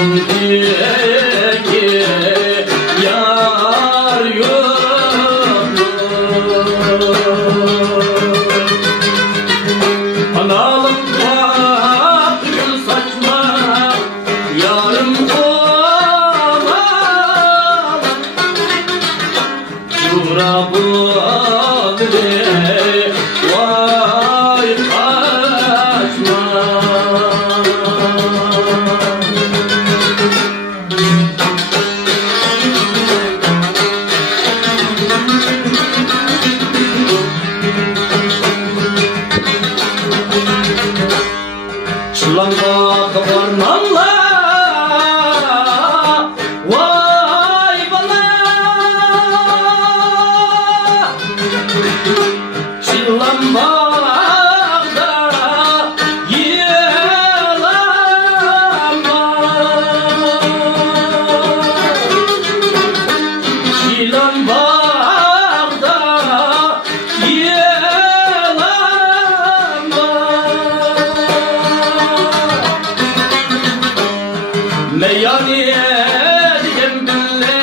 Gönlümdeki yar yok. Analım bak gül saçma yarım oğlan. Durabı bile vay kaçma. Çılanga kabarmanla vay bana. Çılambağda yılanma. Çılambağda yılanma. Meyhaneye diyem bile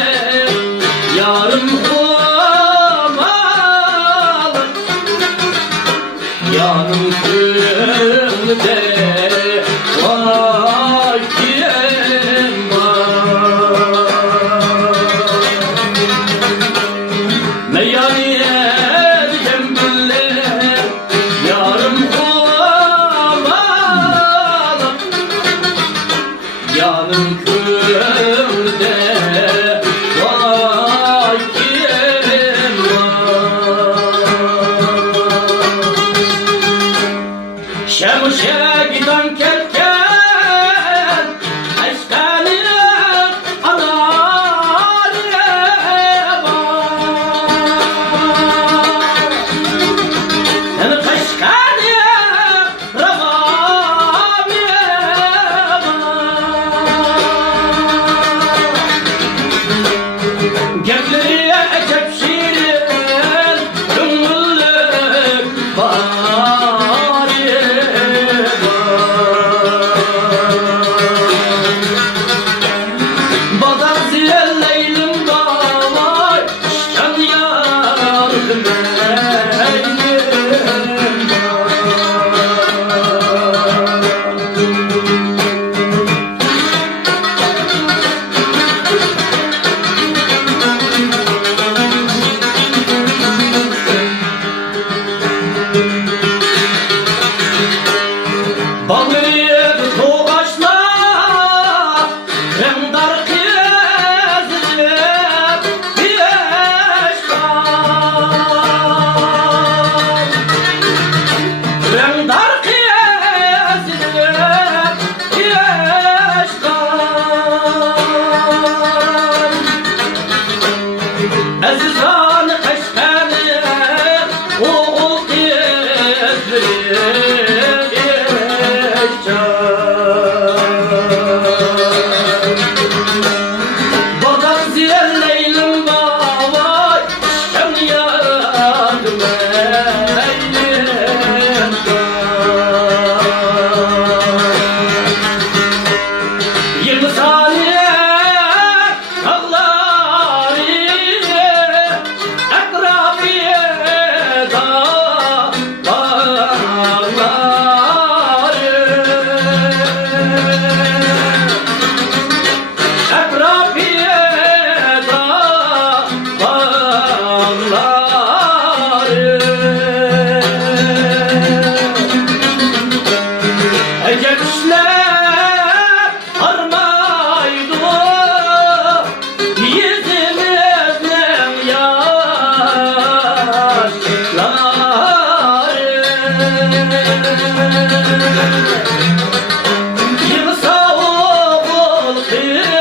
yarım kumalı. Yanım köyde vay kim var. Meyhaneye diyem bile yarım kumalı. Yanım köyde vay kim var. Şemuşe giden kerken eşkali anarı var. Seni kaşkali ravabi var. Gemliye ekep şirin gönüllük bari var. Badar ziyelleylim davay şan yardım eylim var. Bağıydı toğaçlar, remdar kızıcık yeşlar. Remdar kızıcık yeşlar. Azizan kaşkanı oğul kızıcık. Badar ziyelleylim davay şan yardım eylim var. 20 saniye kalları etrafıda gençler armaydı yüzümüzden yaşlar. Yıl soğuk ol kızlar.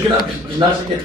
Çekin abi. Binler çekin.